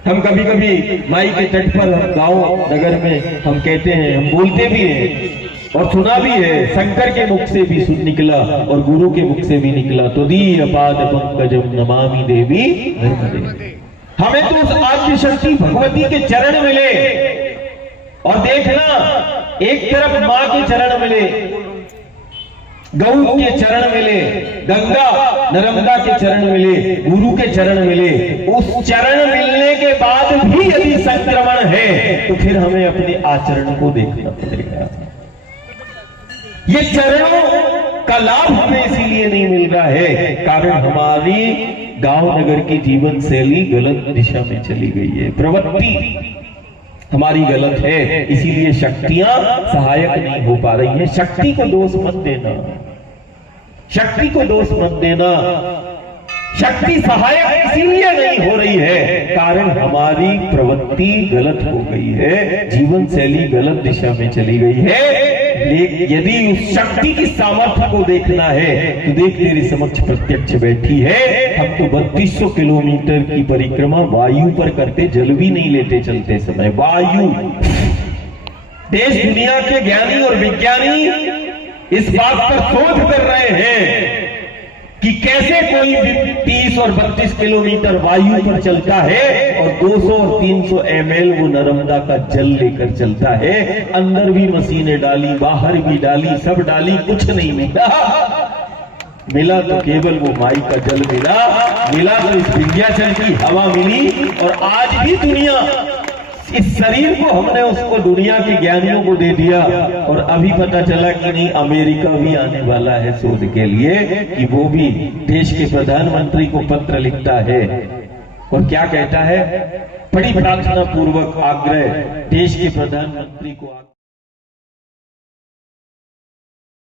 हम कभी कभी माई के तट पर, हम गांव नगर में हम कहते हैं, हम बोलते भी हैं और सुना भी है, शंकर के मुख से भी सुन निकला और गुरु के मुख से भी निकला, तो दीय पाद पंकजम नमामि देवी नर्मदे। हमें तो उस आद्य शक्ति भगवती के चरण मिले, और देखना, एक तरफ माँ के चरण मिले, गौ के चरण मिले, गंगा नर्मदा के चरण मिले, गुरु के चरण मिले। उस चरण मिलने के बाद भी यदि संक्रमण है तो फिर हमें अपने आचरण को देखना पड़ेगा। ये चरणों का लाभ हमें इसीलिए नहीं मिल रहा है कारण हमारी गांव नगर की जीवन शैली गलत दिशा में चली गई है, प्रवृत्ति हमारी गलत है, इसीलिए शक्तियां सहायक नहीं हो पा रही हैं। शक्ति को दोष मत देना, शक्ति को दोष मत देना। शक्ति सहायक इसीलिए नहीं हो रही है कारण हमारी प्रवृत्ति गलत हो गई है, जीवन शैली गलत दिशा में चली गई है। लेकिन यदि उस शक्ति की सामर्थ्य को देखना है तो देख, तेरे समक्ष प्रत्यक्ष बैठी है। हम तो 3200 किलोमीटर की परिक्रमा वायु पर करते, जल भी नहीं लेते चलते समय। वायु, देश दुनिया के ज्ञानी और विज्ञानी इस बात पर शोध कर रहे हैं कि कैसे कोई 30 और 32 किलोमीटर वायु पर चलता है और 200 और 300 ml वो नर्मदा का जल लेकर चलता है। अंदर भी मशीनें डाली, बाहर भी डाली, सब डाली, कुछ नहीं मिला। मिला तो केवल वो माई का जल मिला तो इस विंध्याचल की हवा मिली। और आज भी दुनिया, इस शरीर को हमने उसको दुनिया के ज्ञानियों को दे दिया और अभी पता चला कि नहीं, अमेरिका भी आने वाला है शोध के लिए कि वो भी देश के प्रधानमंत्री को पत्र लिखता है और क्या कहता है, बड़ी प्रार्थना पूर्वक आग्रह, देश के प्रधानमंत्री को